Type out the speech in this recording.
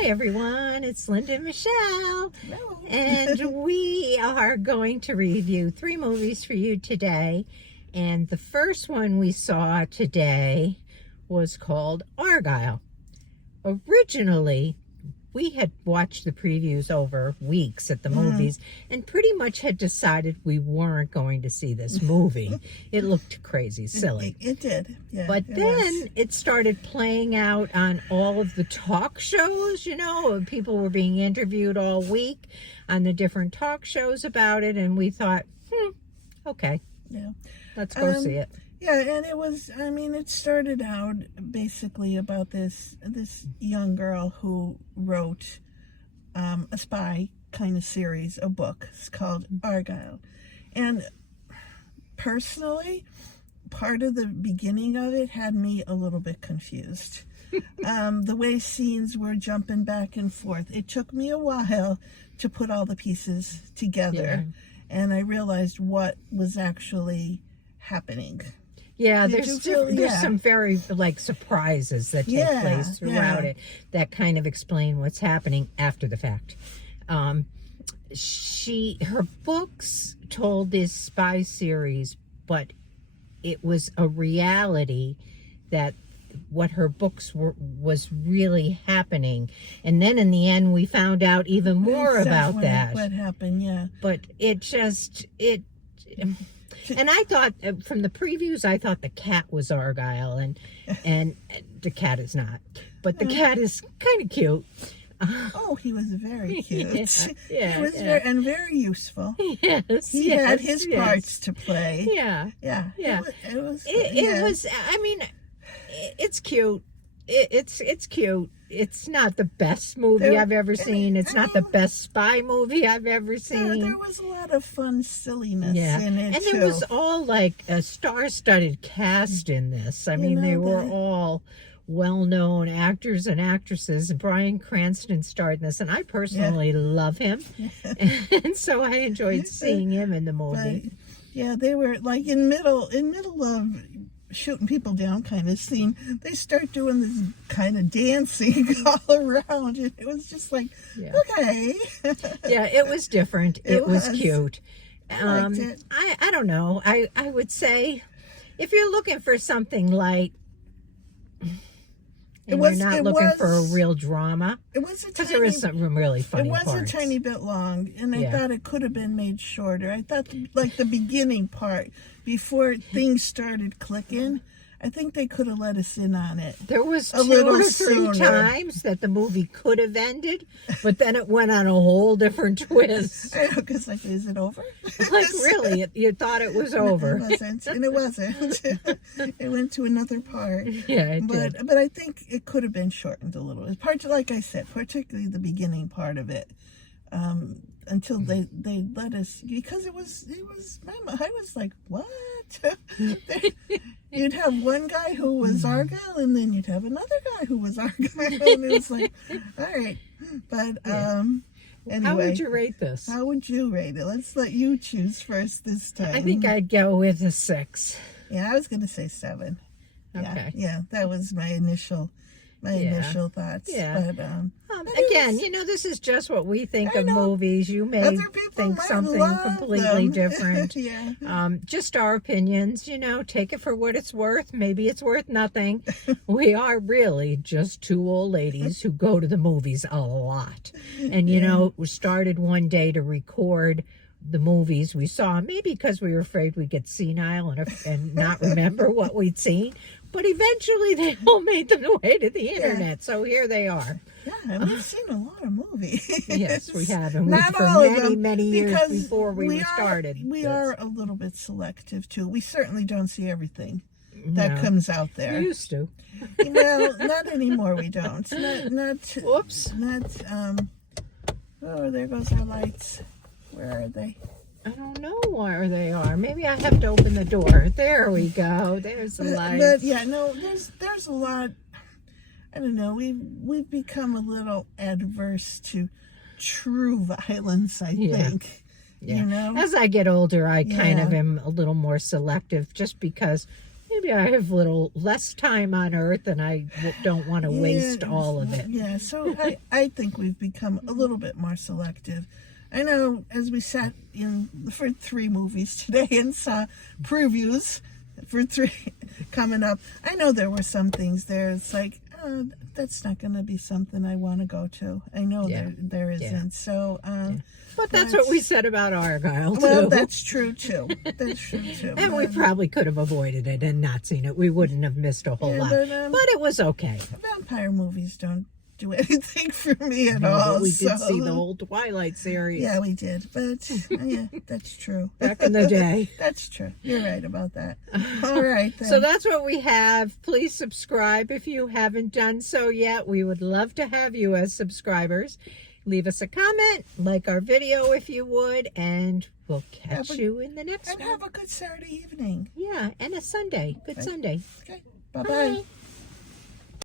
Hi everyone, it's Linda and Michelle. Hello. And we are going to review 3 movies for you today. And the first one we saw today was called Argylle. Originally, we had watched the previews over weeks at the movies and pretty much had decided we weren't going to see this movie. It looked crazy, silly. It did. Yeah, but then it started playing out on all of the talk shows, you know. People were being interviewed all week on the different talk shows about it, and we thought, okay, yeah, let's go see it. Yeah, and it was, I mean, it started out basically about this young girl who wrote a spy kind of series, a book. It's called Argylle. And personally, part of the beginning of it had me a little bit confused. The way scenes were jumping back and forth. It took me a while to put all the pieces together, and I realized what was actually happening. Yeah, there's some very surprises that take place throughout it that kind of explain what's happening after the fact. Her books told this spy series, but it was a reality that what her books was really happening. And then in the end we found out even more about that. What happened, yeah. But and I thought, from the previews, I thought the cat was Argylle, and the cat is not. But the cat is kind of cute. Oh, he was very cute. Yeah, he was very useful. Yes, he had his parts to play. Yeah. It was. I mean, it's cute. It's cute. It's not the best movie I've ever seen. It's not the best spy movie I've ever seen. There was a lot of fun silliness in it, and there was all like a star-studded cast in this. I mean, they were all well-known actors and actresses. Bryan Cranston starred in this, and I personally love him, and so I enjoyed seeing him in the movie. But, they were like in middle of shooting people down kind of scene, they start doing this kind of dancing all around, and it was just like, okay. It was different. It was cute. I liked it. I don't know. I would say if you're looking for something light, and you're not looking for a real drama, because there is some really funny parts. It was a tiny bit long, and I thought it could have been made shorter. I thought, like, the beginning part, before things started clicking, I think they could have let us in on it. There was 2 or 3 times that the movie could have ended, but then it went on a whole different twist. I know, because, like, is it over? Like, really? You thought it was over. It wasn't, and it wasn't. It went to another part. Yeah, it did. But I think it could have been shortened a little. Like I said, particularly the beginning part of it. Until they let us, because it was I was like, what? You'd have one guy who was Argylle, and then you'd have another guy who was Argylle, and it was like, all right. But anyway, how would you rate this? How would you rate it? Let's let you choose first this time. I think I'd go with a 6. Yeah, I was going to say 7. Okay. Yeah, that was my initial thoughts. Yeah. But again, this is just what we think of movies. You may think something completely different. Just our opinions, take it for what it's worth. Maybe it's worth nothing. We are really just 2 old ladies who go to the movies a lot. And, we started one day to record the movies we saw, maybe because we were afraid we'd get senile and not remember what we'd seen. But eventually they all made their way to the internet, so here they are. Yeah, and we've seen a lot of movies. Yes, we have, and not for all many, of them, many years before we started. We are a little bit selective, too. We certainly don't see everything that comes out there. We used to. Well, not anymore, we don't. Whoops. Oh, there goes our lights. Where are they? I don't know where they are. Maybe I have to open the door. There we go. There's the lights. But there's a lot. I don't know. We've become a little adverse to true violence, I think. Yeah. As I get older, I kind of am a little more selective, just because maybe I have less time on Earth, and I don't want to waste all of it. Yeah, so I think we've become a little bit more selective. I know as we sat in for 3 movies today and saw previews for 3 coming up, I know there were some things there. It's like, oh, that's not going to be something I want to go to. I know there isn't. Yeah. So, but that's what we said about Argylle, too. Well, that's true, too. That's true, too. And we probably could have avoided it and not seen it. We wouldn't have missed a whole lot. But it was okay. Vampire movies don't do anything for me at all. But we did see the whole Twilight series. Yeah, we did. But, yeah, that's true. Back in the day. That's true. You're right about that. All right, then. So that's what we have. Please subscribe if you haven't done so yet. We would love to have you as subscribers. Leave us a comment, like our video if you would, and we'll catch you in the next one. And have a good Saturday evening. Yeah, and a Sunday. Good Sunday. Okay. Bye-bye. Bye.